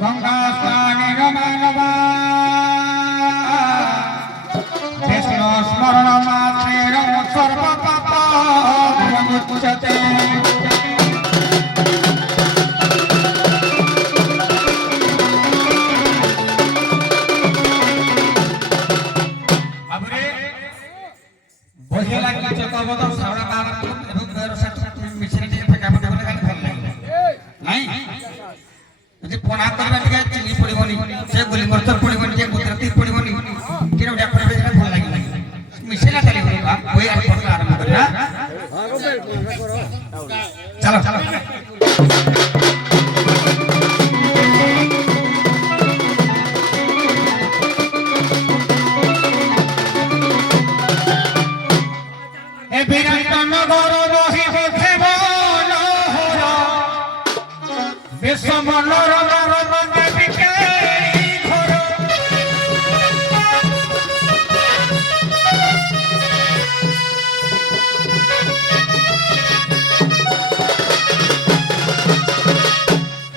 গঙ্গা স্নানের মানবা বিষ্ণু স্মরণ মাত্রের সর্ব পাপ মুচ্যতে বহে লাগি চকবদ সারা বার এবং বেরসা মিছরি থেকে ফেকা ফেকা বলে গালি ভাল লাগে নাই যদি পনা করবা ଟିକେ চিনি পড়িবনি সে গুলি মরচ পড়িবনি যে গুজরাতি পড়িবনি কিরে ওটা পড়বে সেটা ভাল লাগে মিছরা খালি করবা ওই আর পড়া আরম্ভ করবা চলো চলো এ বিরাট নগর রহিবে খেবল হর বিশ্ব মনোরমার দেবীকে ঘর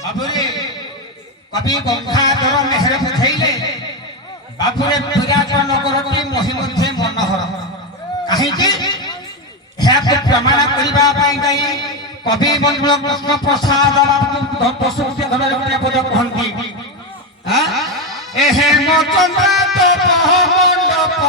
বাবুরে কবি গঙ্গাধর মেহর বুঝাইলে বাবুরে বিরাট নগরটি মহিমধ্যে মনোহর কাহিଁକି ଏହାକୁ ପ୍ରମାଣ କରିବା ପାଇଁ ଯାଇ କବି ବନ୍ଧୁ କୃଷ୍ଣ ପ୍ରସାଦ ପଶୁପତି ଧର୍ମରେ କହନ୍ତି ଏ ହେମଚନ୍ଦ୍ର ମଣ୍ଡପ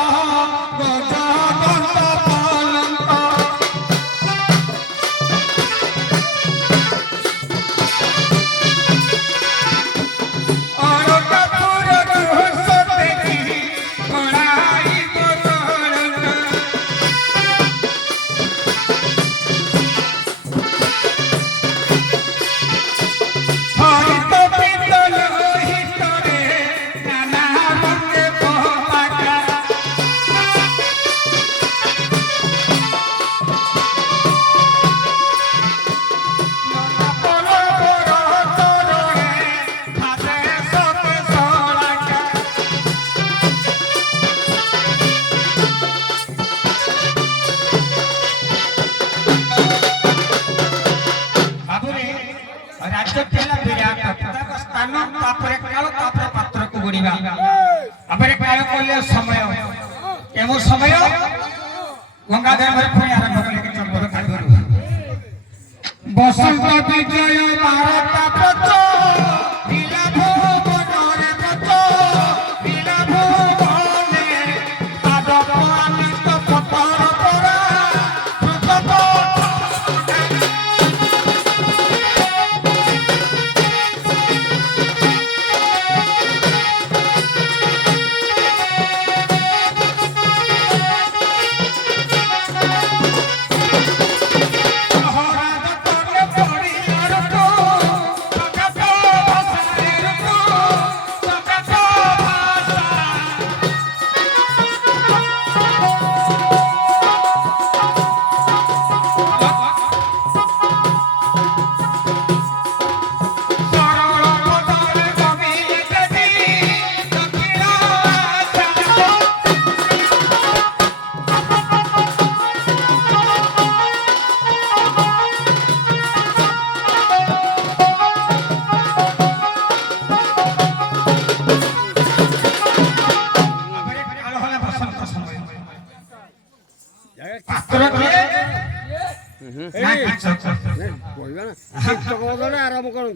ଗଜବନ୍ତ ପଲଙ୍କ समय गंगाधर पुणी आरंभ कले बसंत विजय भारत आरम्भ कर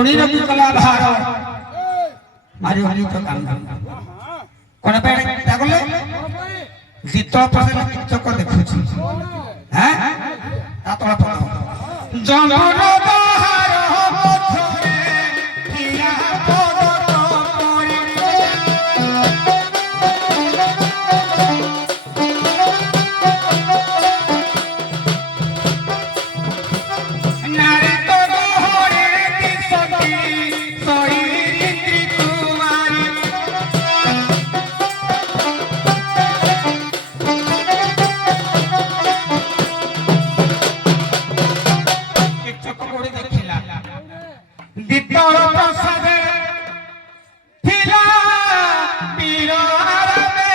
ତୃଣୀର ବିକଲା ଭାର ମାରି ହଲି ତ କାନ୍ଦ কোন পেড়ে তাগলে গীত পছন্দ কিচক দেখুছি হ্যাঁ তা তোলা পড়া জনর বাহার পথরে কিয়া পদত পড়ি নারী তো দহরে দিশতি সইরি ত্রিকুমারী দ্বিতর প্রসাদে থিলা বীর আরামে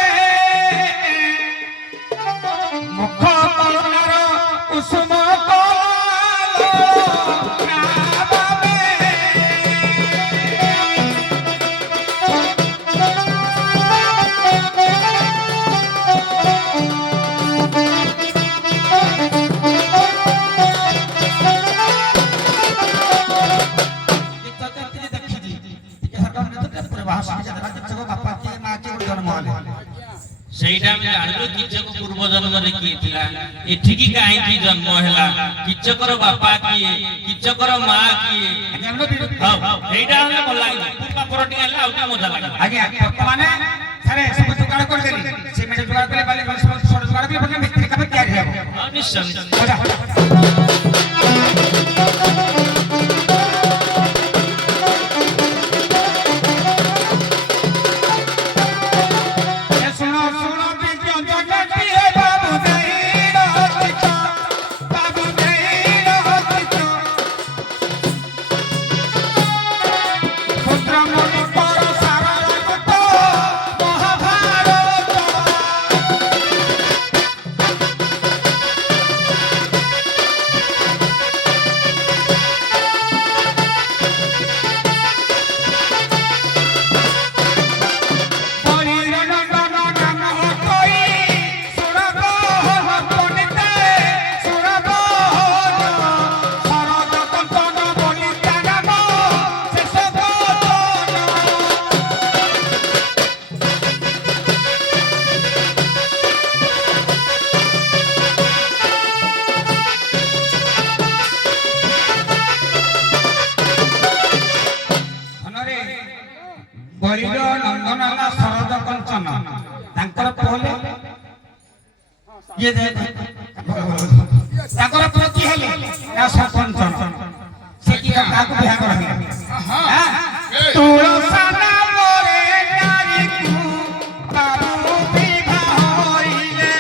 মুখ করুণার কুসুম কলালো নামে ସେଇଟା ଆମେ ଜାଣିଲୁ କିଚକ ପୂର୍ବ ଜନ୍ମରେ କିଏ ଥିଲା ଏଠିକି କାହିଁକି ଜନ୍ମ ହେଲା କିଚକର ବାପା କିଏ କିଚକର ମା କିଏ ସେଇଟା ଆମେ ଭଲ ଲାଗିଲା ପାପରଟି ହେଲେ ଆଉ ଟିକେ ମଜା ଲାଗିଲା ଆଜ୍ଞା ବର୍ତ୍ତମାନେ ସାରେ ସବୁ ଯୋଗାଡ଼ କରିଦେଲି ସିମେଣ୍ଟ ଯୋଗାଡ଼ କଲେ ବାଲି ସର ଯୋଗାଡ଼ କଲେ ବର୍ତ୍ତମାନ ମିସ୍ତ୍ରୀ କାମ ତିଆରି ହେବ ନିଶ୍ଚୟ ବଳିର ନନ୍ଦନଲା ଶରଦ କଞ୍ଚନ ତାଙ୍କର ପୁଅ ଇଏ ତାଙ୍କର ପୁଅ କି ହେଲେ ନା ସରପଞ୍ଚନ ସେ କି କାହାକୁ ବିହା କରନ୍ତି ତୁଳସା ନାମରେ ନାରୀକୁ ବାବୁ ବିବାହ ହୋଇଲେ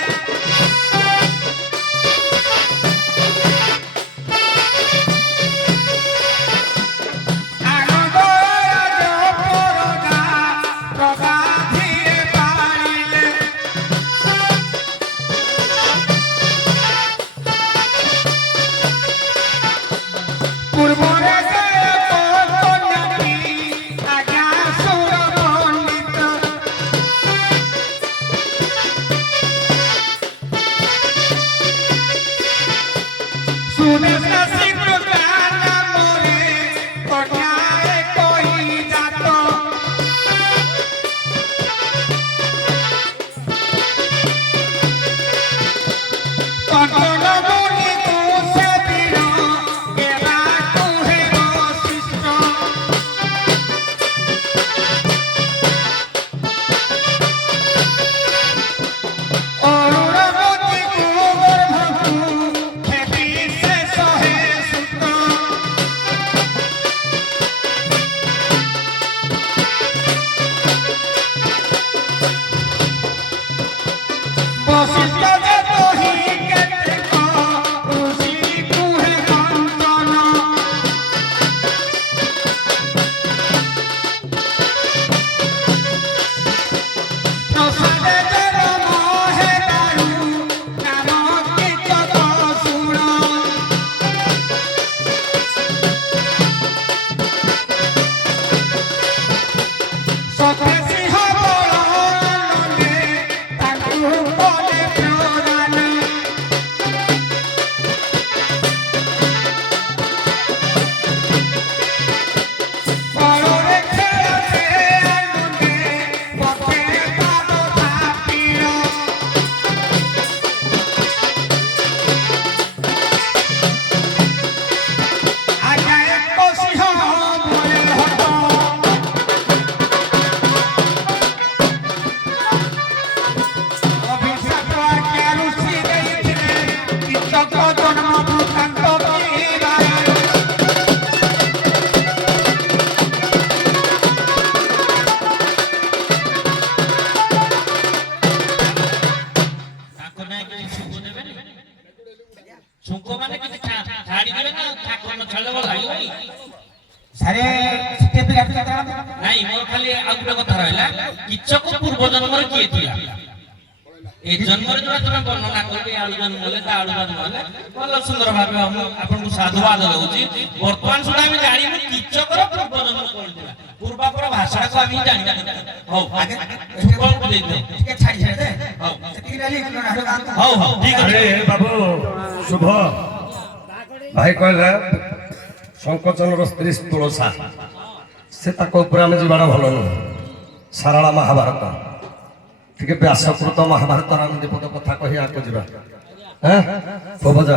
ଛୁଙ୍କ ମାନେ କିଛି ଛାଡ଼ିଦେବେ ନା ଠାକୁରଙ୍କ ଛାଡ଼ିଦେବ ଲାଗିବନି। ସାରେ ଷ୍ଟେପ୍ କାଟି କାଟା ନାଇଁ ମୋର ଖାଲି ଆଉ ଗୋଟେ କଥା ରହିଲା, କିଚକ ପୂର୍ବ ଜନ୍ମରେ କିଏ ଥିଲା? ଏ ଜନ୍ମରେ ଯୋଉଟା ତମେ ବର୍ଣ୍ଣନା କରିବେ, ଆଳୁ ଜନ୍ମ ହେଲେ ତା ଆଳୁ ଜନ୍ମ ହେଲେ ଭଲ ସୁନ୍ଦର ଭାବେ ମୁଁ ଆପଣଙ୍କୁ ସାଧୁବାଦ ଦଉଛି। ବର୍ତ୍ତମାନ ସୁଦ୍ଧା ଆମେ ଜାଣିବୁ କିଚକର ପୂର୍ବ ଜନ୍ମ କଣ ଥିଲା। ପୂର୍ବାପର ଭାଷାକୁ ଆମେ ଜାଣିବା ଦରକାର। ହଉ ଆগে କଣ ଦେଇଦିଅ। ଟିକେ ଛାଡ଼ି ଛାଡ଼ି ଦେ ହଉ ସେତିକି ଡାଲି ହଉ ହଉ ଠିକ ଅଛି। ଆରେ ବାବୁ ଶୁଭ ଭାଇ କହିଲେ ଶଙ୍କଚନ୍ଦ୍ର ସ୍ତ୍ରୀ ତୁଳସା, ସେ ତାଙ୍କ ଉପରେ ଆମେ ଯିବାଟା ଭଲ ନୁହେଁ। ସାରଳା ମହାଭାରତ ଟିକେ ବ୍ୟାସକୃତ ମହାଭାରତର ଆମେ ଦୀପଦ କଥା କହି ଆଗକୁ ଯିବା। ହଁ ପ୍ରଭଜ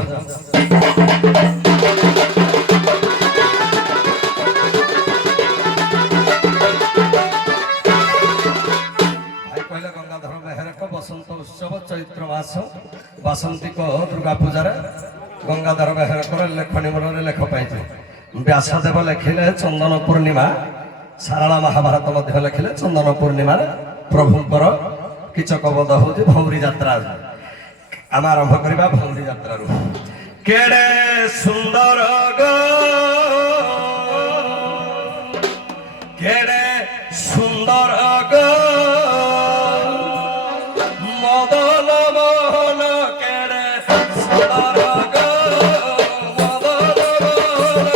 ଭାଇ କହିଲେ ଗଙ୍ଗାଧର ମେହେରଙ୍କ ବସନ୍ତ ଉତ୍ସବ ଚୈତ୍ର ମାସ ବାସନ୍ତିକ ଦୁର୍ଗା ପୂଜାରେ ଗଙ୍ଗାଧର ମେହେରଙ୍କର ଲେଖନୀ ମୂଳରେ ଲେଖ ପାଇছে। ବ୍ୟାସଦେବ ଲେଖିଲେ ଚନ୍ଦନ ପୂର୍ଣ୍ଣିମା, ସାରଳା ମହାଭାରତ ମଧ୍ୟ ଲେଖିଲେ ଚନ୍ଦନ ପୂର୍ଣ୍ଣିମାରେ ପ୍ରଭୁଙ୍କର କିଚକ ବଧ ହଉଛି ଭୌରୀ ଯାତ୍ରା। ଆମେ ଆରମ୍ଭ କରିବା ଭୌରୀ ଯାତ୍ରାରୁ। କେଡେ ସୁନ୍ଦର ଗো, କେଡେ ସୁନ୍ଦର গো, মদন মোহন কেড়ে সুন্দর গো, মদন মোহন।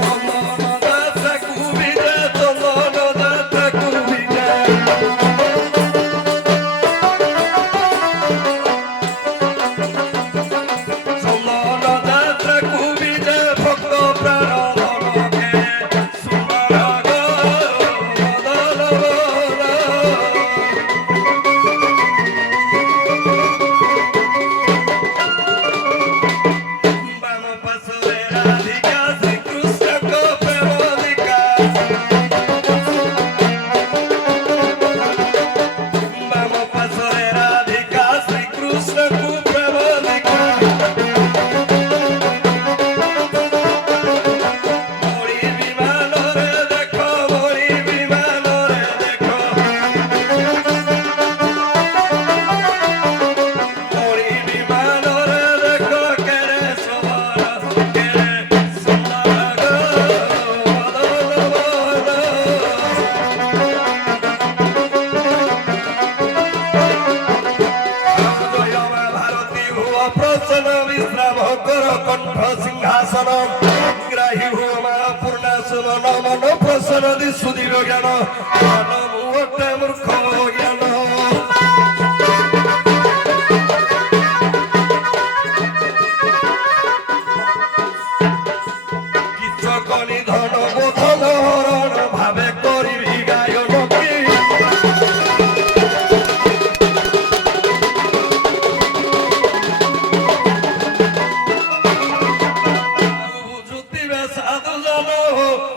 চন্দন দাস কুবিরে, চন্দন দাস কুবিরে, চন্দন দাস কুবিরে, ভক্ত প্রাণ ধনকে সুন্দর গো, মদন মোহন। বাম পাশে রাধিকা শ্রীকৃষ্ণ প্রেমিকা, বাম পাশে রাধিকা শ্রীকৃষ্ণ প্রেমিকা। মরি বিমানরে দেখো, মরি বিমানরে দেখো, মরি বিমানরে দেখো, কেড়ে সবার কেড়ে সুন্দর গো, মদন মোহন। জয়মা ভারতী ভুব প্রসন্ন বিশ্রাম কর কণ্ঠ সিংহাসন, গ্রাহী ভুব মা পূর্ণা সুমন মন প্রসন্ন দিশুদীর জ্ঞান, মন মুহূর্তে মূর্খ জ্ঞান। কিচক নিধন বোধন হরণ ভাবে করিবি গায়ন কি, বুঝুতিবে সাধু জন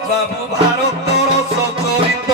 বাবু ভারতর সচরিত।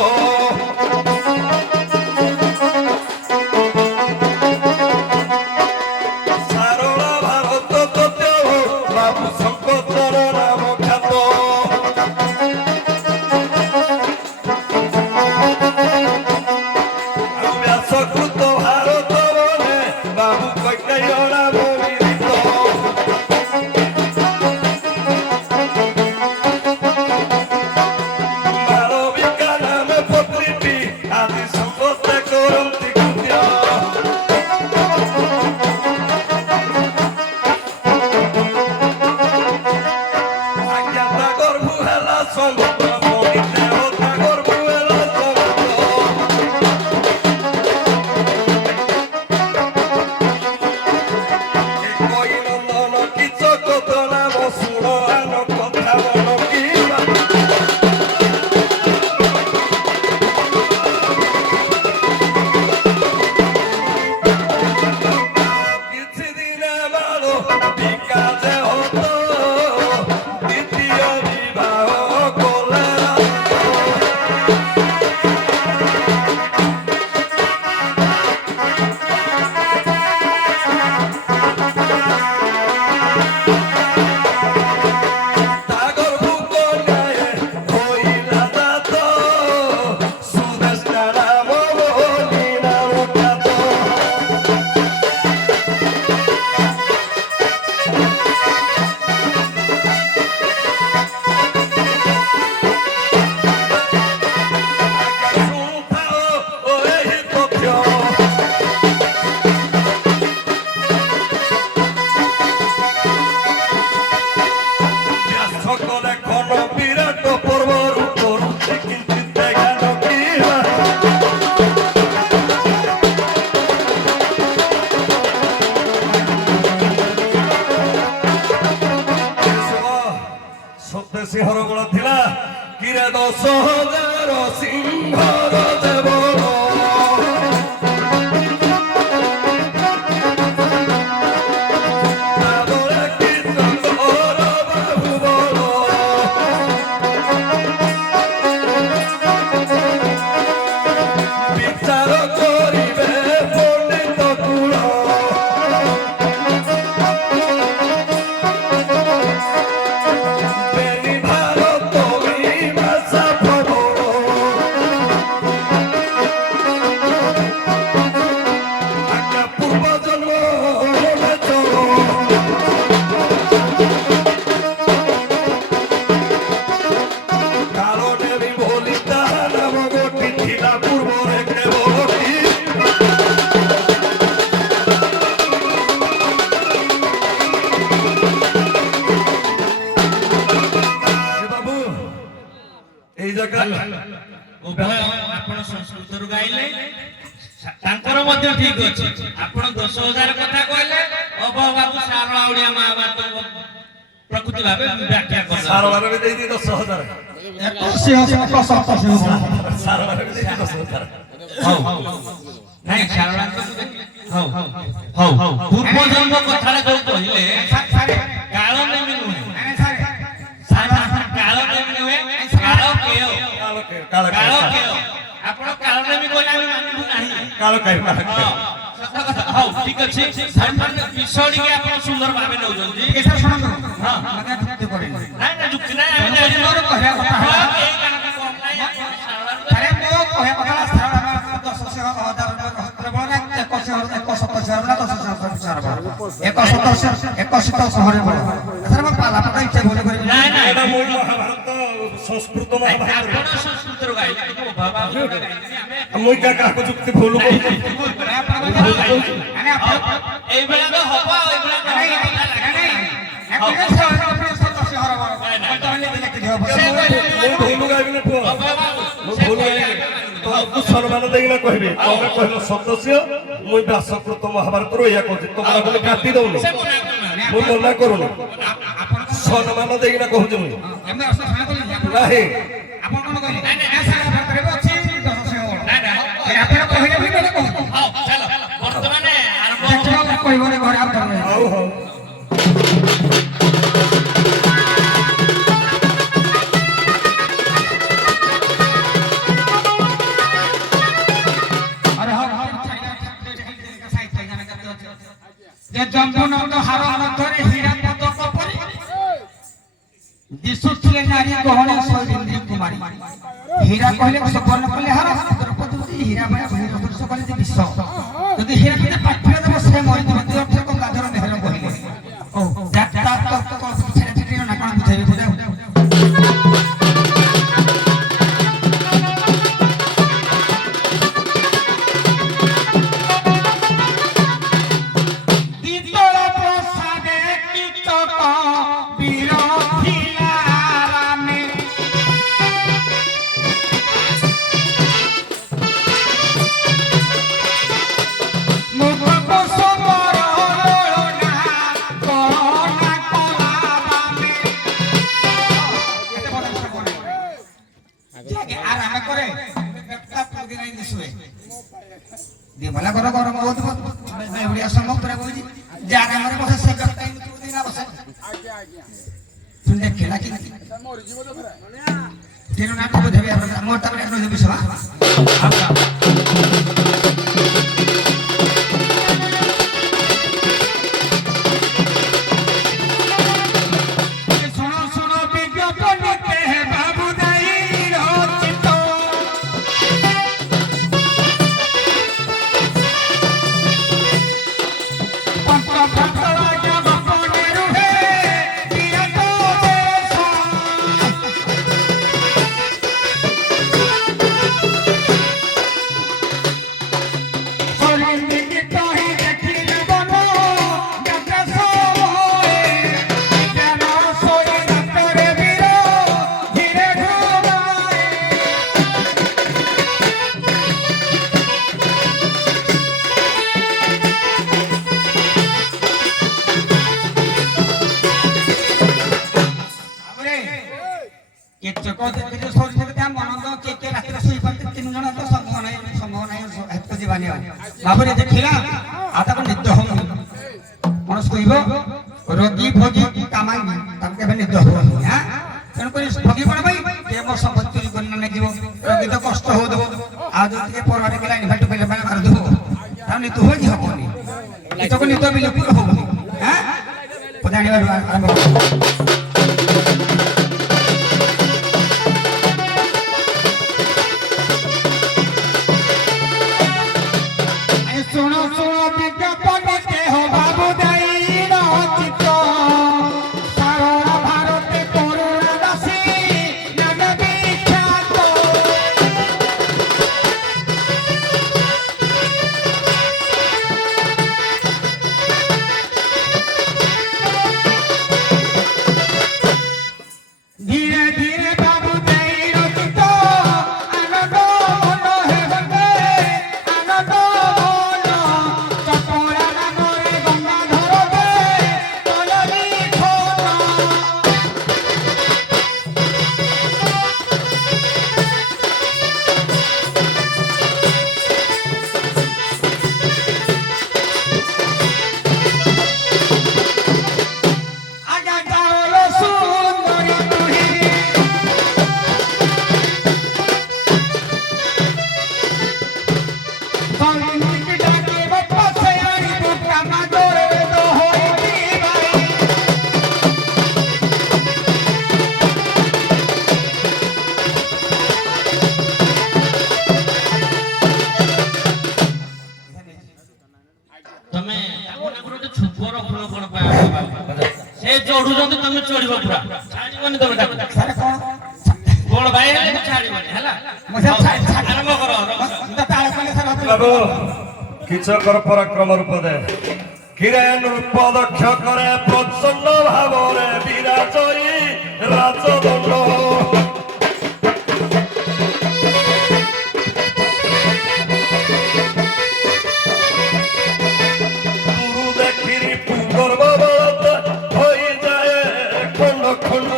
10,000 সিংহর দেবল তারপরে কীর্তনর বাহুবল বিচার করিবে পণ্ডিত কুল বেনি ভারত মীমাংসা প্রবল আজ্ঞা পূর্ব জন্ম মনে চল কারণে বিভলিতা নাম গোটি ଥିଲା পূর্বরে কেবলটি বাবু এই জায়গা ଉଭୟ ଆପଣ ସଂସ୍କୃତରୁ ଗାଇଲେ ତାଙ୍କର ମଧ୍ୟ ଠିକ ଅଛି ଆପଣ 10,000 କଥା କହିଲେ ଅଭୟ ବାବୁ ସାରଳା ଓଡ଼ିଆ ମହାଭାରତ ପ୍ରକୃତି ଭାବେ ବ୍ୟାଖ୍ୟା କଲେ ସାରବାର ବି ଦେଇଛି 10,000 ସାରବାର ବି ଦେଇଛି 10,000 ହଉ ନାଇଁ ସାରଳାଙ୍କ ହଉ ହଉ ହଉ ପୂର୍ବ ଜନ୍ମ କଥାଟା ଯୋଉ କହିଲେ କାଳ ନେମି ନୁହେଁ କାଳ ନେମି ନୁହେଁ କାଳ କେୟ କାଳ କାଳ କେୟ ଆପଣ କାଳ ନେମି କହିଲେ ଆମେ ମାନିବୁ ନାହିଁ କାଳ କାଇ ହଁ, ସତ କଥା। ହଉ ଠିକ ଅଛି ସେମାନେ ବିଷୟ ଟିକେ ଆପଣ ସୁନ୍ଦର ଭାବେ ନେଉଛନ୍ତି ହଁ ନାଇଁ ନା ଯୁକ୍ତି ନାହିଁ ଆମେ ଜାଣିଛୁ ମୋର କହିବା କଥା ହେଲା। ଏଇ କାରଣ କମ ନାହିଁ ଆପଣ ସାରଳାଙ୍କ ଆରେ ମୋ କହିବା କଥା ହେଲା ସାରଳା 10,000 ଶହରେ ବଳ ଏଥର ମୁଁ ପାଲା ପକା ଇଚ୍ଛା ଭୁଲ କରିବି ନାଇଁ ନାଇଁ ଏଟା ମୂଳ ମହାଭାରତ ସଂସ୍କୃତ ମହାଭାରତ ଆପଣ ସଂସ୍କୃତରୁ ଗାଇଲେ କିନ୍ତୁ ବାବା ଗାଇଲେ ଆମେ ମୁଇଁ କାହାକୁ ଯୁକ୍ତି ଭୁଲ କହୁଛି এইবেলা তো হব এইবেলা তো ମୁଁ ଭୁଲ ଗାଇବିନି ପୁଅ ମୁଁ ଭୁଲ ଗାଇବିନି ତମକୁ ସମ୍ମାନ ଦେଇକିନା କହିବି ତମେ କହିଲ ସଦସ୍ୟ ମୁଇଁ ବ୍ୟାସକୃତ ମହାଭାରତରୁ ଏଇଆ କହୁଛି ତମେ ବୋଲି କାଟି ଦଉନି ମୁଁ ମନା କରୁନି ସମ୍ମାନ ଦେଇକିନା କହୁଛି ମୁଇଁ ନାହିଁ ଆପଣ କଣ କହିଲେ ଅଛି 10,000 ଆପଣ କହିଲେ ବି ମାନେ କହୁଛୁ ହଉ ଚାଲ ବର୍ତ୍ତମାନେ ଆରମ୍ଭ କହିବନି ଘରେ ଆଉ ହଉ ହଉ যে জম্বুনন্দ হার মধ্যে হীরা পদক পরি দিশুଥିଲେ নারী গহনে সৈরিন্দ্রী কুমারী হীরা কহিলে সুবর্ণ কলে হার দ্রৌপদী হীরা ভাই সদৃশ কলে যে বিশ্ব যদি হীরা যদি পাঠিয়ে দেব সে মরিত অর্থ গাধর মেহর কহিলে ও যাত্রা তো ছেড়ে ছেড়ে না কোন বুঝাইবে বুঝাও मला गरम गरम होत एवढी असं मग प्रभूजी जागामध्ये बसे सगळं काही दिना बसे तुझे खेळा की तेनो नाटक देवे मोठा बडा नो बिसवा सुनो सुनो विज्ञापन के है बाबू दाई रोचितो ତିନି ଜଣ ତ ସମ୍ଭବ ନାହିଁ ହେତୁ ଯିବାନି ଆଉ ବାବୁରେ ଦେଖିଲା ଆଉ ତାକୁ ନିଦ ହଉନି ମଣିଷ କହିବ ରୋଗୀ ଭୋଗୀ କାମାଇ ତାକୁ କେବେ ନିଦ ହବନି ହାଁ ତେଣୁକରି ଭୋଗୀ କଣ ପାଇଁ ଏ ମୋ ସମ୍ପତ୍ତି ଚୋରି କରି ନେଇଯିବ ରୋଗୀ ତ କଷ୍ଟ ହଉଥିବ ଆଉ ଯଦି ଟିକେ ପରବାଟେ ଗଲା ଇନଭାଇଟ କଲେ ମାନେ ମାରିଦେବ ତାକୁ ନିଦ ହୁଏ କି ହବନି ଏତକ ନିଦ ବିଲକୁଲ ହବନି ହାଁ ଜାଣିବାର ଆରମ୍ଭ ଶୁଣ ଶୁଣ ବିଜ୍ଞାପନ ଦେହ ବାବୁ ଦେଇ ରଚିତ ସାରା ଭାରତେ କରୁଣା ଦାସୀ ନାମ ବିଖ୍ୟାତ ଧୀରେ ଧୀରେ ବାବୁ ଦେଇ ରଚିତ ଆନନ୍ଦ ମନ ହେବେ ଆନନ୍ଦ ଚପଳା ନାମରେ ଗଙ୍ଗାଧର ଦେ କଲଲି ଖୋଲ ଆଜ୍ଞା ଚାଉଳ ସୁନ୍ଦରୀ ତୁହି ସୈନିକ ଡାକିବ ପଛେ ଆଣିବୁ କାମାଦରେ ତ ହୋଇଛି ଭାଇ ତମେ ଗୋଟେ ଛୁପର ଫୁଲ କଣ ପାଇଁ ସେ ଚଢୁଛନ୍ତି ତମେ ଚଢିବ ପୁରା ଛାଡ଼ିବନି ତମେ ତାକୁ ସାର୍ କଣ କଣ ଭାଇ ହେଲେ ଛାଡ଼ିବନି ହେଲା ମୁଁ ସାର୍ ଆରମ୍ଭ କର ତାଳ କଲେ ସାର୍ ବାବୁ କିଚକର ପରାକ୍ରମ ରୂପ ଦେ କିରେନ ରୂପ ଦକ୍ଷ କରେ ପ୍ରଚଣ୍ଡ ଭାବରେ ବିରାଜଇ ରାଜଦଣ୍ଡ ଗୁରୁ ଦେଖିରି ପୁଙ୍ଗର୍ବ ବଳତ ହୋଇଯାଏ ଖଣ୍ଡ ଖଣ୍ଡ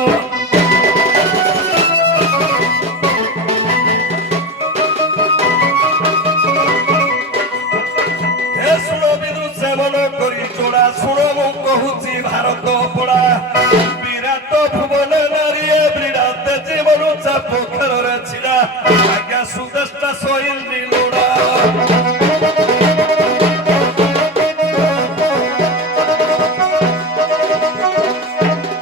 हे सुनो विदु सेवन करी चोड़ा सुनो मु कहूची भारत पड़ा विराट भुवन नारी विराट जीवन चाप खेल छिड़ा आज्ञा सुदेष्टा सैन्दी लोड़ा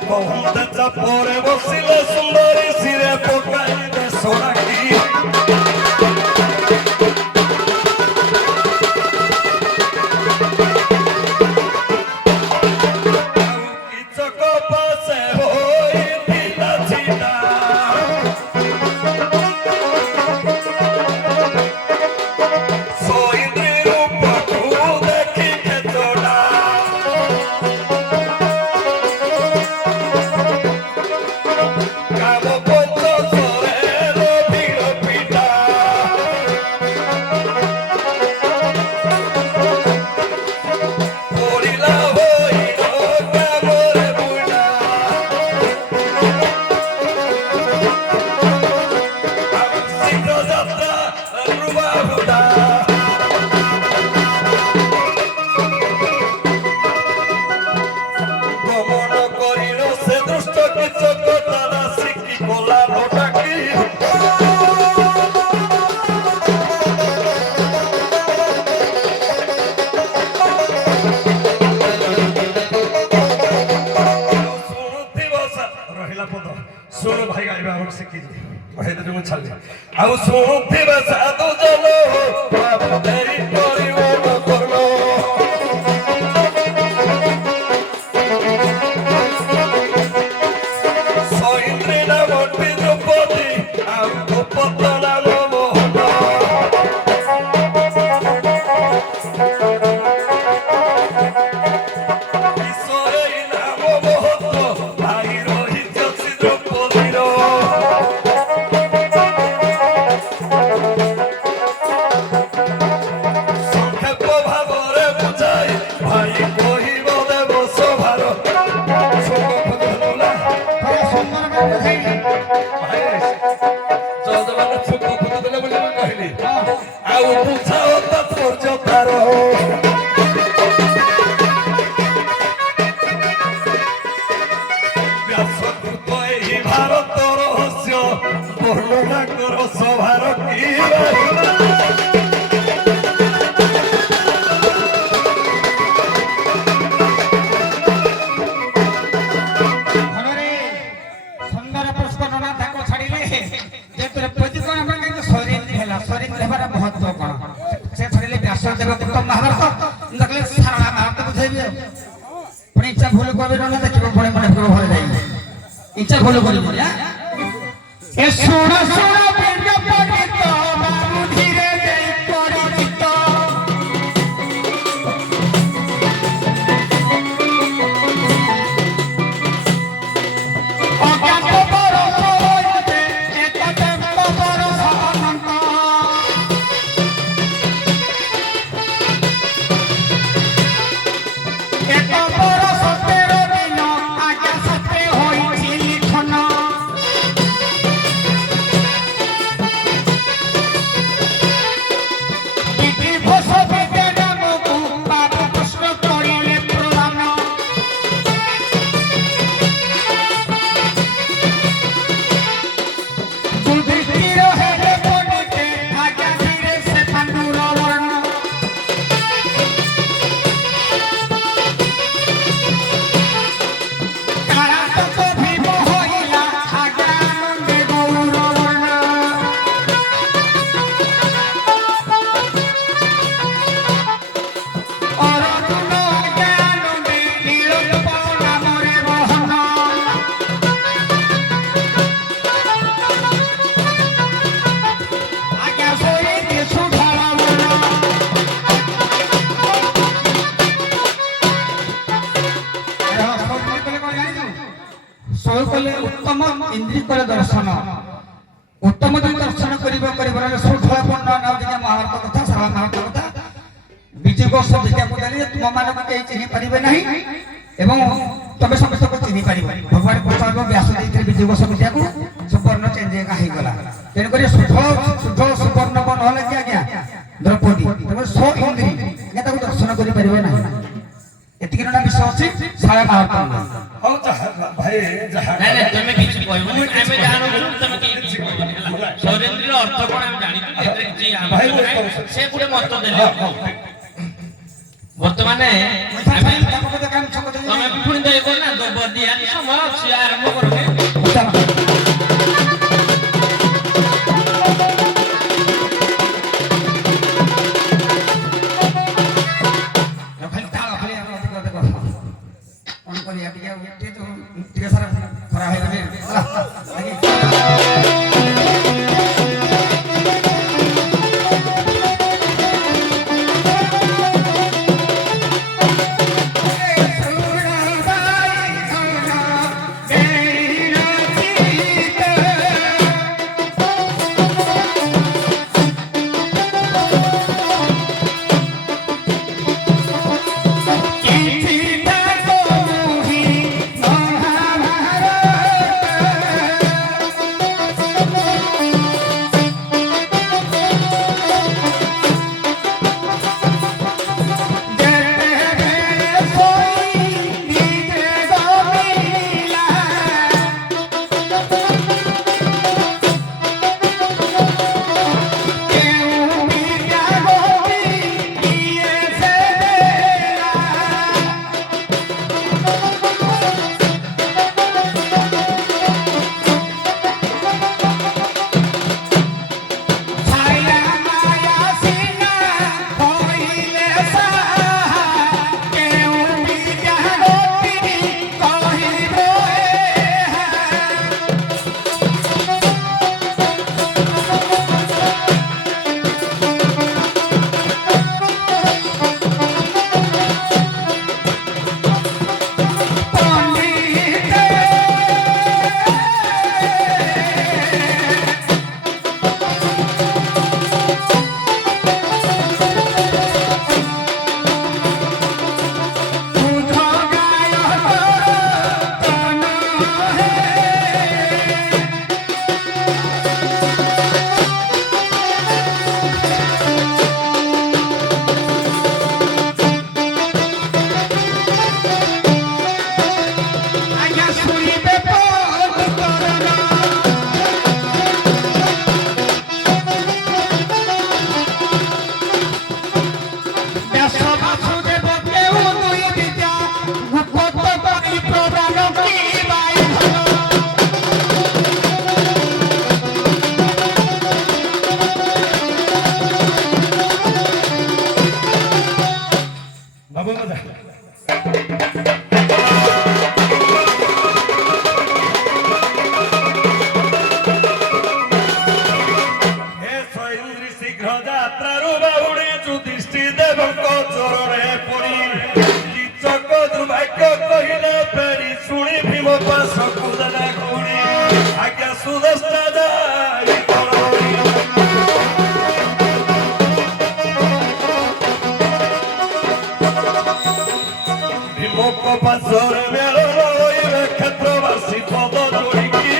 कहते चापरे बसिले सुंदरी सिरे पकाइले सोनाकी किचक पासे होइथिला छिटा सोइन्द्री रूपकु देखि खेचोड़ा काम पञ्च सरेर भिड़ पिटा পড়িলা হইল কামরে বুড়া শীঘ্র যাত্রা রুবা হুডা গমন করিল সে দুষ্ট কিচক তারা শিখি কোলা লোটাকি ରହିଲା ପଦ ଶୁଣ ଭାଇ ଗାଇବା ଆମର ଶିଖିଛି କହିଦେଲି ମୁଁ ଛାଡିଲି ଆଉ ଶୁଣୁଥିବେ ସାଧୁ ଜନ ବାବୁ ଦେଇ କରିବ କର୍ମ ସୈନ୍ଦ୍ରୀ ନାମଟି ଦ୍ରୌପଦୀ ଆଉ ଗୋପତ ନାମ ମୋହନ ଈଶ୍ୱର ନାମ ମହତ୍ଵ ଭାଇ ରହିଛି ଦ୍ରୌପଦୀର বুঝাও তাৎপর্য তার ব্যাসকৃত এই ভারত রহস্য বর্ণনা কর সভার কি ଫଳରେ ସୁନ୍ଦର ପୁଷ୍ପନା ତାକୁ ଛାଡ଼ିଲେ ଯେ ତୋର ପ୍ରତି କଣ ଆପଣ କିନ୍ତୁ ଶରୀର ହେଲା ଶରୀର ହେବାର ମହତ୍ଵ କଣ ସେ ଛାଡ଼ିଲେ ବ୍ୟାସଦେବ ଉତ୍ତମ ମହାଭାରତ ଦେଖିଲେ ସାରଳା ମହାଭାରତ ବୁଝେଇବି ଆଉ ପୁଣି ଇଚ୍ଛା ଭୁଲ କରିବେ ନ ଦେଖିବ ପୁଣି ମନେ ପଡ଼ିବ ଘରେ ଯାଇ ଇଚ୍ଛା ଭୁଲ କରିବ ଏ ଶୁଣ ଶୁଣ ପ୍ରିୟ ପଣ୍ଡିତ ବାବୁ ଧୀରେ ଦେଇ ପରିଚିତ ଅଜ୍ଞାତ ବରଷ ହୋଇତେ ଏକ ଦେବ ବରଷ ଅନନ୍ତ ଏକ ବରଷ 13 ଦିନ ଆଜ୍ଞା ସତେ ହୋଇଛି ଲିଖନ ବିଧି ଘୋଷ ବିଦ୍ୟା ନାମକୁ ବାବୁ କୃଷ୍ଣ କରିଲେ ପ୍ରଦାନ ଯୁଧିଷ୍ଠିର ହେଲେ ପଣ୍ଡିତେ ଆଜ୍ଞା ଧୀରେ ସେ ପାଣ୍ଡୁର ବର୍ଣ୍ଣ କାଳାନ୍ତକ ଭୀମ ହୋଇଲା ଆଜ୍ଞା ଆନନ୍ଦେ ଗୌର ବର୍ଣ୍ଣ ଅରଜୁନ ଆଜ୍ଞା ଆନନ୍ଦେ ନୀଳକୂପ ନାମରେ ବହନ ଆଜ୍ଞା ଶୋଇଲେ ସୁଢଳ ମନ ଶୋଇ କଲେ ଉତ୍ତମ ଇନ୍ଦ୍ରିୟ କଲେ ଦର୍ଶନ ଉତ୍ତମ ଯଦି ଦର୍ଶନ କରିବାର ସୁଢଳ ବର୍ଣ୍ଣ ମହାଭାରତ କଥା ସାରା ମହାଭାରତ କଥା ବିଜୟଘୋଷ ବିଦ୍ୟାକୁ ଦେଲେ ତୁମମାନଙ୍କୁ କେହି ଚିହ୍ନି ପାରିବେ ନାହିଁ ଏବଂ ତମେ ସମସ୍ତଙ୍କୁ ଚିହ୍ନି ପାରିବ ଭଗବାନ କୃଷ୍ଣ ବ୍ୟାସ ଦେଇଥିଲେ ବିଜୟଘୋଷ ବିଦ୍ୟାକୁ ସୁବର୍ଣ୍ଣ ଚେଞ୍ଜ ହେଇଗଲା ତେଣୁକରି ଶୁଦ୍ଧ ସୁବର୍ଣ୍ଣ ବନ ହେଲେ କି ଆଜ୍ଞା ଦ୍ରୌପଦୀ ତେଣୁ ସ୍ୱ ଇନ୍ଦ୍ରୀ ଆଜ୍ଞା ତାକୁ ଦର୍ଶନ କରିପାରିବେ ନାହିଁ ଏତିକି ନା ବିଷୟ ଅଛି ସାରା ମହାଭାରତ ହଉ ଯାହା ଭାଇ ଯାହା ନାଇଁ ନାଇଁ ତମେ କିଛି କହିବନି ଆମେ ଜାଣୁଛୁ ତମେ କିଛି କହିବନି ହେଲା ଶୈଳେନ୍ଦ୍ରର ଅର୍ଥ କଣ ଆମେ ଜାଣିଛୁ ଏଥିରେ କିଛି ଆବଶ୍ୟକ ନାହିଁ ସେ ଗୋଟେ ମତ ଦେଲେ ବର୍ତ୍ତମାନ ଆମେ ତମେ ବି ପୁଣି ଦେବ ନା ଦେବ ଦିଆ ସମୟ ଅଛି ଆରମ୍ଭ କରୁଛେ କଣ କରିବା ଟିକେ ସାରା ଖରା ହେଇଗଲେ ଶୀଘ୍ର ଯାତ୍ରାରୁ ବାହୁଡ଼ି ଯୁଧିଷ୍ଠି ଦେବଙ୍କ ଚରଣେ ପଡ଼ି କିଚକ ଦୁର୍ଭାଗ୍ୟ କହିଲେ ଫେରି ଶୁଣି ଭୀମ ପାଶକୁ ଦେଲା ଗୁଣି ଆଜ୍ଞା ସୁଦର୍ଶା ଯାଇ କରଣି ଭୀମଙ୍କ ପାଶରେ ମେଳ ରହିବେ କ୍ଷେତ୍ରବାସୀ ପଦ ଯୋଡ଼ିକି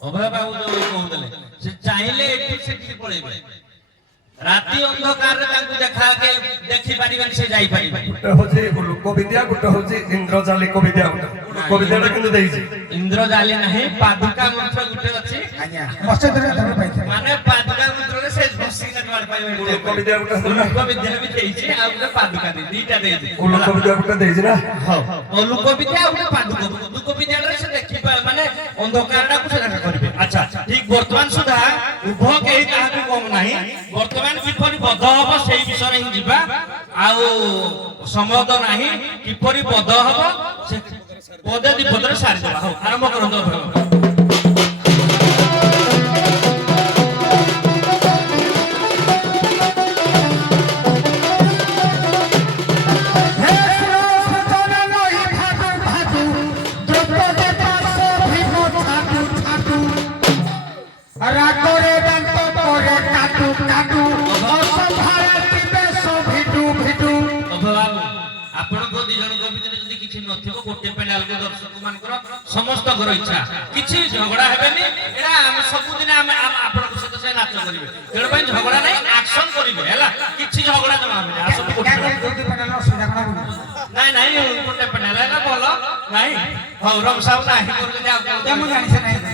ଅଭୟ ବାବୁ ଯୋଉ କହୁଥିଲେ ସେ ଚାହିଁଲେ ଏଠି ସେଠି ପଳେଇବେ ରାତି ଅନ୍ଧକାରରେ ତାଙ୍କୁ ଦେଖି ପାରିବେନି ସେ ଯାଇପାରିବେନି ଗୋଟେ ହଉଛି ଲୋକ ବିଦ୍ୟା ଗୋଟେ ହଉଛି ଇନ୍ଦ୍ରଜାଲିକ ବିଦ୍ୟା ଗୋଟେ ଲୋକ ବିଦ୍ୟାଟା କିନ୍ତୁ ଦେଇଛି ଇନ୍ଦ୍ରଜାଲି ନାହିଁ ପାଦୁକା ମନ୍ତ୍ର ଗୋଟେ ଅଛି ଆଜ୍ଞା ମସ୍ତରେ ଧର ପାଇଥାଏ ମାନେ ପାଦୁକା ମନ୍ତ୍ରରେ ସେ ବସିକି କୁଆଡେ ପାଇବେ ଲୋକ ବିଦ୍ୟା ଗୋଟେ ଲୋକ ବିଦ୍ୟା ବି ଦେଇଛି ଆଉ ଗୋଟେ ପାଦୁକା ଦେଇଛି ଦିଟା ଦେଇଛି ଲୋକ ବିଦ୍ୟା ଗୋଟେ ଦେଇଛି ନା ହଉ ଲୋକ ବିଦ୍ୟା ଆଉ ଗୋଟେ ପାଦୁକା ଲୋକ ବିଦ୍ୟାରେ ସେ ଦେଖି ମାନେ ଅନ୍ଧକାରଟାକୁ ସେ ଦେଖା କରିବେ ଆଚ୍ଛା ଠିକ ବର୍ତ୍ତମାନ ସୁଦ୍ଧା ଉଭୟ କେହି କାହାକୁ କମ ନାହିଁ ବର୍ତ୍ତମାନ କିପରି ବଧ ହବ ସେଇ ବିଷୟରେ ହିଁ ଯିବା ଆଉ ସମୟ ତ ନାହିଁ କିପରି ବଧ ହବ ସେ ପଦେ ଦି ପଦରେ ସାରିଦେବା ହଉ ଆରମ୍ଭ କରନ୍ତୁ गोटे पेनाल के दर्शक मानकर समस्त घर इच्छा किछि झगड़ा हेबेनी एरा हम सब दिन हम आपन को सहित से नाच करिवे तेरे ପାଇଁ झगड़ा नहीं एक्शन करिवे हैला किछि झगड़ा जमा हेबे आ सब गोटे पेनाल सुविधा कोना नहीं नहीं गोटे पेनाल हैला बोलो नहीं हौरम साहब नाही करले आ हम जानि से नहीं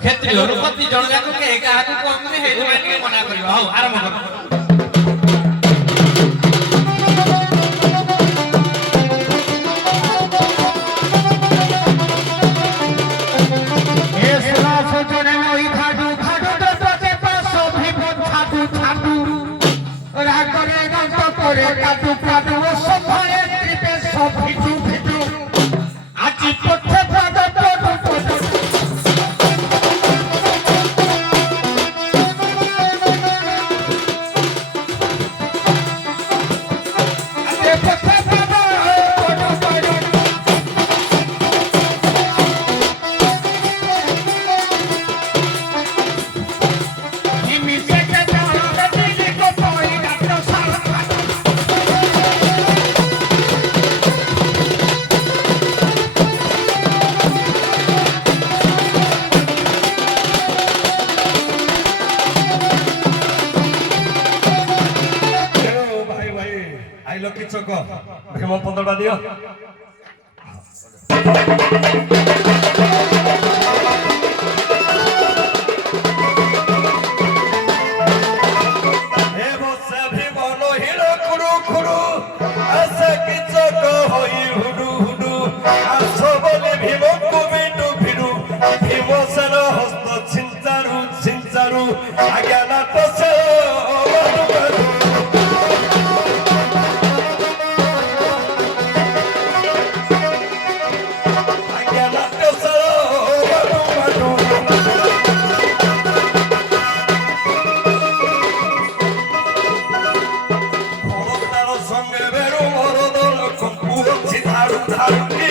क्षेत्रीय रूपति जण जाको के काहा को कम रे हेइ माने मना करियो हौ आरंभ कर କିଚକ ଭୀମ ପଦଟା ଦିଅ। ଏ ବସେ ଭୀମ ନହିର ଖୁଡୁ ଖୁଡୁ ଆସେ କିଚକ ହୋଇ ହୁଡୁ ହୁଡୁ ଆସ ବୋଲି ଭୀମକୁ ବିଟୁ ଭିଡୁ ଭୀମସେନ ହସ୍ତ ଛିଞ୍ଚାରୁ ଛିଞ୍ଚାରୁ ଆଜ୍ଞା ନାଟ ସେ ଆଜ୍ଞା ନାଟ ସେ তার সঙ্গে বেরো মরদল কম্পু হচ্ছি ধারু ধারু কি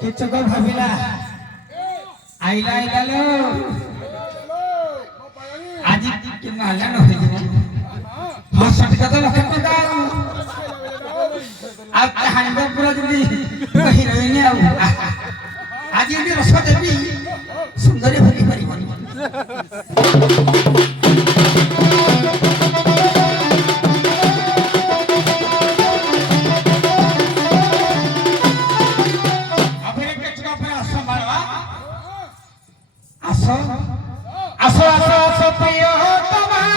কিচ্ছুক ভাবিলা আইলা আইলা লো আজি কি মালা ন হয়ে যাব হ্যাঁ সঠিক কথা লক্ষ্য করে দাও আর কাহানিটা পুরা যদি কহি রইনি আউ আজি যদি রস দেবী সুন্দরী ভুলি পারিবনি আসো আসো আসো আসো প্রিয় তোমার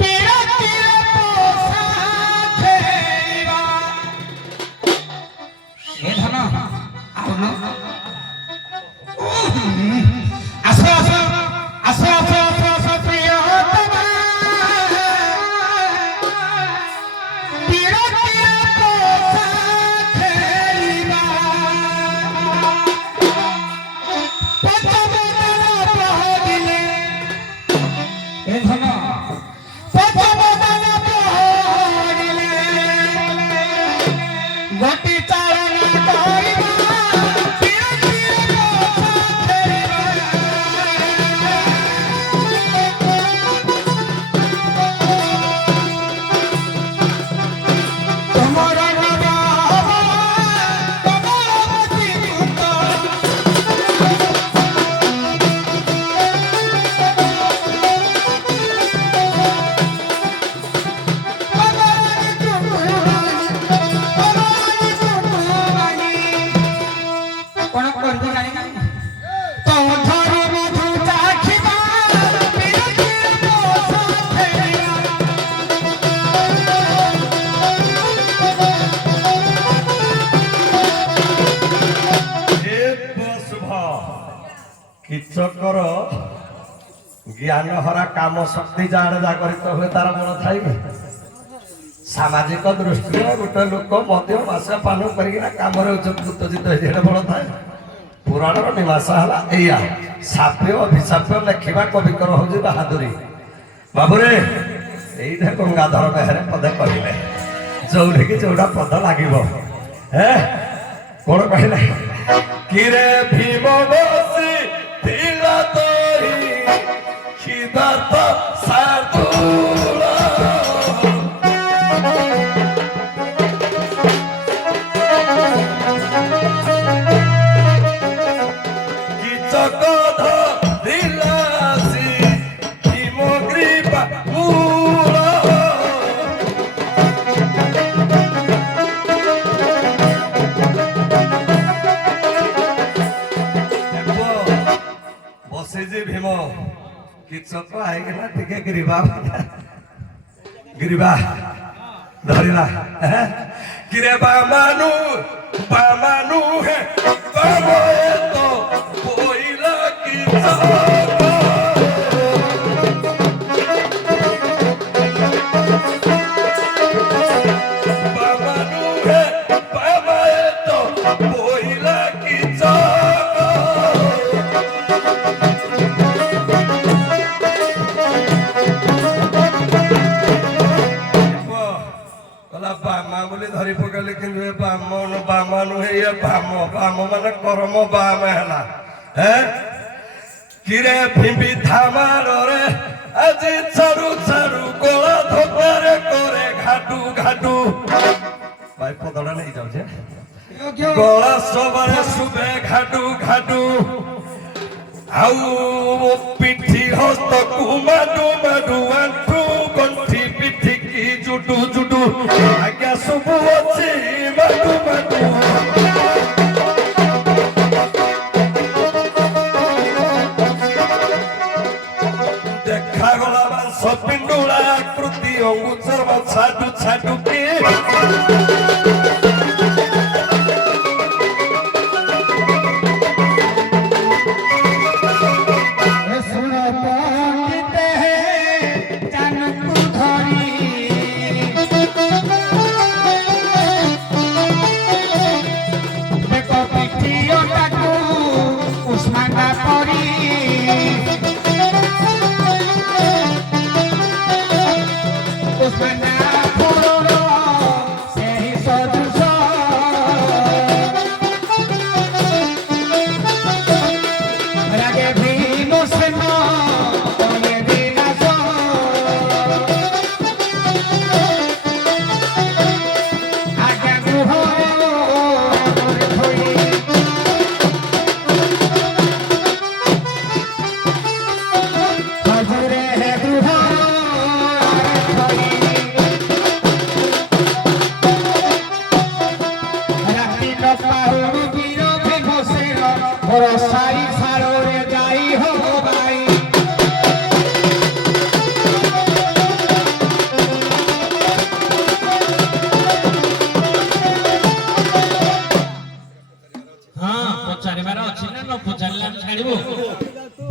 পিরা পিরা পোষা খেলিবা এ ধন আউন আসো আসো আসো আসো আসো আসো প্রিয় তোমার পিরা পিরা পোষা খেলিবা କିଚକର ଜ୍ଞାନ ହରା କାମ ଶକ୍ତି ଯାଆଡେ ଜାଗରିତ ହୁଏ ତାର ମନ ଥାଇ ସାମାଜିକ ଦୃଷ୍ଟିରେ ଗୋଟେ ଲୋକ ମଧ୍ୟ ମାସେ ପାନ କରିକିନା କାମରେ ଉତ୍ତେଜିତ ହେଇ ଏଇଟା ବଳ ଥାଏ। ପୁରାଣର ନିବାସ ହେଲା ଏଇଆ ସାପ୍ୟ ଅଭିଶାପ୍ୟ ଲେଖିବା କବିକର ହଉଛି ବାହାଦୁରୀ। ବାବୁରେ ଏଇଟା ଗଙ୍ଗାଧର ବେହେରେ ପଦେ କହିଲେ ଯୋଉଠିକି ଯୋଉଟା ପଦ ଲାଗିବ କଣ କହିଲେ କିରେ ଭୀମ ବସି ଥିଲା ତୋରି ସିଦ୍ଧାର୍ଥ ସାଧୁଳ କିଚକ ଧରିଲାସି ଭୀମଗ୍ରୀବା ମୂଳ ବସିଛି ଭୀମ କିଚକ ଆଇଗଲା ଟିକେ ଗ୍ରୀବା ଗ୍ରୀବା ଧରିଲା କିରେ ବାମାନୁ ବାମାନୁ ହେ ବାମଏ ତ ପଇଲା କିଚକ ବାମାନୁ ହେ ବାମଏ ତ ପଇଲା କିଚକ ବାମା ବୋଲି ଧରି ପକେଇଲେ କିନ୍ତୁ ଏ ବାମା ନୁହେଁ ଇଏ ବାମ ମାନେ କରମ ବାମ ହେଲା କିରେ ଭିମ୍ବି ଧାମାରରେ ଆଜି ଛାଡୁ ଛାଡୁ ଗୋଳା ଧୋକାରେ କରେ ଘାଟୁ ଘାଟୁ ଭାଇ ପଦଟା ନେଇଯାଉଛି ଗଳା ସବାରେ ଶୁଭେ ଘାଡୁ ଘାଡୁ ଆଉ ପିଠି ହସ୍ତକୁ ମାଡୁ ମାଡୁ ଆଣ୍ଠୁ ଗଣ୍ଠି ପିଠିକି ଜୁଡୁ ଜୁଡୁ ଆଜ୍ଞା ସବୁ ଅଛି ମାଡୁ ମାଡୁ ଦେଖାଗଲା ମାଂସ ପିଣ୍ଡୁଳା ଆକୃତି ଅଙ୍ଗୁଚର ଛାଡୁ ଛାଡୁ କି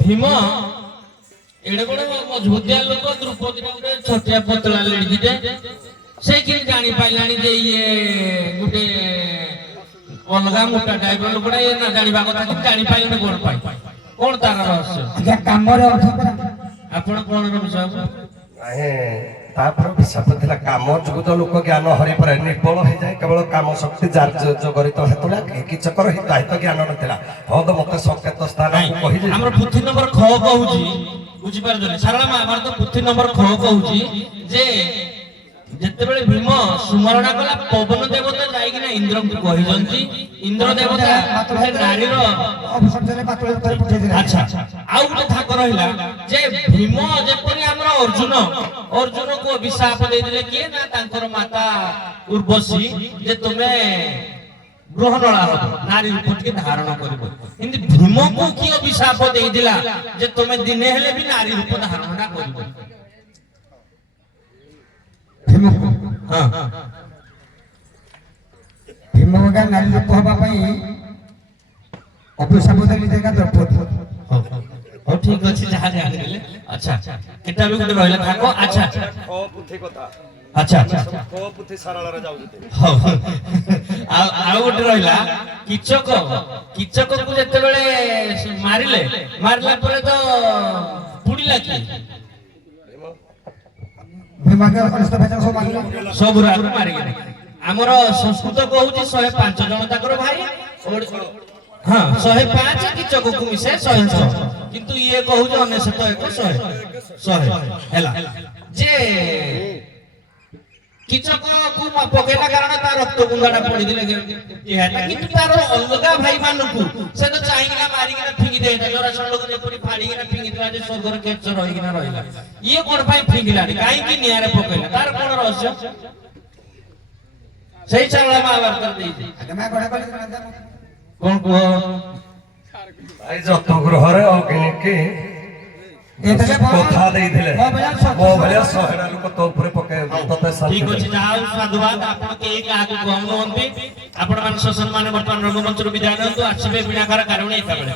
भीम एडे बड़े मजबूतिया लोक द्रौपदी गोटे छोटिया पतला लेडीटे से कि जानी पाइलानी जे ये गोटे अलगा मोटा टाइप लोकड़ा ये ना जानिबा कथा कि जानी पाइलानी कोन पाइ कोन तार रहस्य ଆଜ୍ଞା କାମରେ ଅର୍ଥ ପରା आपण कोन ର विषय ନାହିଁ ତାପରେ ବିଶାପ ଥିଲା କାମ ଯୋଗୁ ତ ଲୋକ ଜ୍ଞାନ ହରି ପରେ ନିର୍ବଳ ହେଇଯାଏ କେବଳ କାମ ଶକ୍ତି ଜଗରିତ ହେତୁଲା କିଚକର ହିତାହିତ ଜ୍ଞାନ ନଥିଲା ହଁ ତ ମତେ ସଂକେତ ସ୍ଥାନ କହିଲି ଆମର ପୃଥ୍ୱୀ ନମ୍ବର ଖ କହୁଛି ବୁଝି ପାରୁଛନ୍ତି ସାରଳା ମହାଭାରତ ପୃଥ୍ୱୀ ନମ୍ବର ଖ କହୁଛି ଯେ ଯେତେବେଳେ ଭୀମ ସୁମରଣା କଲା ପବନ ଦେବତା ଯାଇକିନା ଇନ୍ଦ୍ରଙ୍କୁ କହିଛନ୍ତି ଇନ୍ଦ୍ର ଦେବତା ସେ ନାରୀର ଅବସରରେ ପାତଳ ଉପରେ ପଠେଇଥିଲେ ଆଚ୍ଛା ଆଉ ଗୋଟେ ଥାକ ରହିଲା ଯେ ଭୀମ ଯେପରି ଆମର ଅର୍ଜୁନକୁ ଅଭିଶାପ ଦେଇଥିଲେ କିଏ ନା ତାଙ୍କର ମାତା ଉର୍ବଶୀ ଯେ ତୁମେ ଗ୍ରହଣଳା ହବ ନାରୀ ରୂପ ଟିକେ ଧାରଣ କରିବ କିନ୍ତୁ ଭୀମକୁ କିଏ ଅଭିଶାପ ଦେଇଥିଲା ଯେ ତୁମେ ଦିନେ ହେଲେ ବି ନାରୀ ରୂପ ଧାରଣଟା କରିବ ହଁ ଭୀମକା ନାରୀ ରୂପ ହେବା ପାଇଁ ଅଭିଶାପ ଦେଲି ଜାଗା ଦ୍ରୌପଦୀ ହଉ ଠିକ ଅଛି ଯାହା ଜାଣିଲେ ଆଚ୍ଛା କେତେ ବି ଗୋଟେ ରହିଲା ଥାକ ଆଚ୍ଛା ଆଚ୍ଛା ହଉ ଆଉ ଗୋଟେ ରହିଲା କିଚକକୁ ଯେତେବେଳେ ମାରିଲା ପରେ ତ ବୁଡ଼ିଲା କି ଭୀମକା ଅନିଷ୍ଟ ଭାଇଚାରା ସବୁ ମାରିଲା ସବୁ ରାଗ ମାରିଗଲେ ଆମର ସଂସ୍କୃତ କହୁଛି 105 ଜଣ ତାଙ୍କର ଭାଇ ହଁ 105 କିଚକକୁ ମିଶେ 100 କିନ୍ତୁ ଇଏ କହୁଛି 99 ହେଲା ଯେ କିଚକକୁ ପକେଇଲା କାରଣ ତା ରକ୍ତ ଗୁଣ୍ଡଟା ପଡିଥିଲେ କିନ୍ତୁ ତାର ଅଲଗା ଭାଇ ମାନଙ୍କୁ ସେ ତ ଚାହିଁକିନା ମାରିକିନା ଫିଙ୍ଗି ଦେଇଥିଲା ଜରାସନ୍ଧ ଲୋକ ଯେପରି ଫାଡ଼ିକିନା ଫିଙ୍ଗିଥିଲା ଯେ ସ୍ୱର୍ଗର କେଚ ରହିକିନା ରହିଲା ଇଏ କଣ ପାଇଁ ଫିଙ୍ଗିଲାନି କାହିଁକି ନିଆଁରେ ପକେଇଲା ତାର କଣ ରହସ୍ୟ ସେଇ ଚାଉଳ ମହାଭାରତ ଦେଇଛି କଣ କୁହ ଭାଇ ଯତ ଗୃହରେ ଅଗ୍ନିକି କଥା ଦେଇଥିଲେ ମୋ ଭଳିଆ 100ଟା ଲୋକ ତୋ ଉପରେ ପକେଇବେ ତତେ ଠିକ ଅଛି ଯାହା ସାଧୁବାଦ ଆପଣ କେହି କାହାକୁ କମ ନୁହନ୍ତି ଆପଣ ମାନେ ଶାସନ ମାନେ ବର୍ତ୍ତମାନ ରଙ୍ଗମଞ୍ଚରୁ ବିଦାୟ ନିଅନ୍ତୁ ଆସିବେ ବିଣାକାର କାରଣ ଏକା ବେଳେ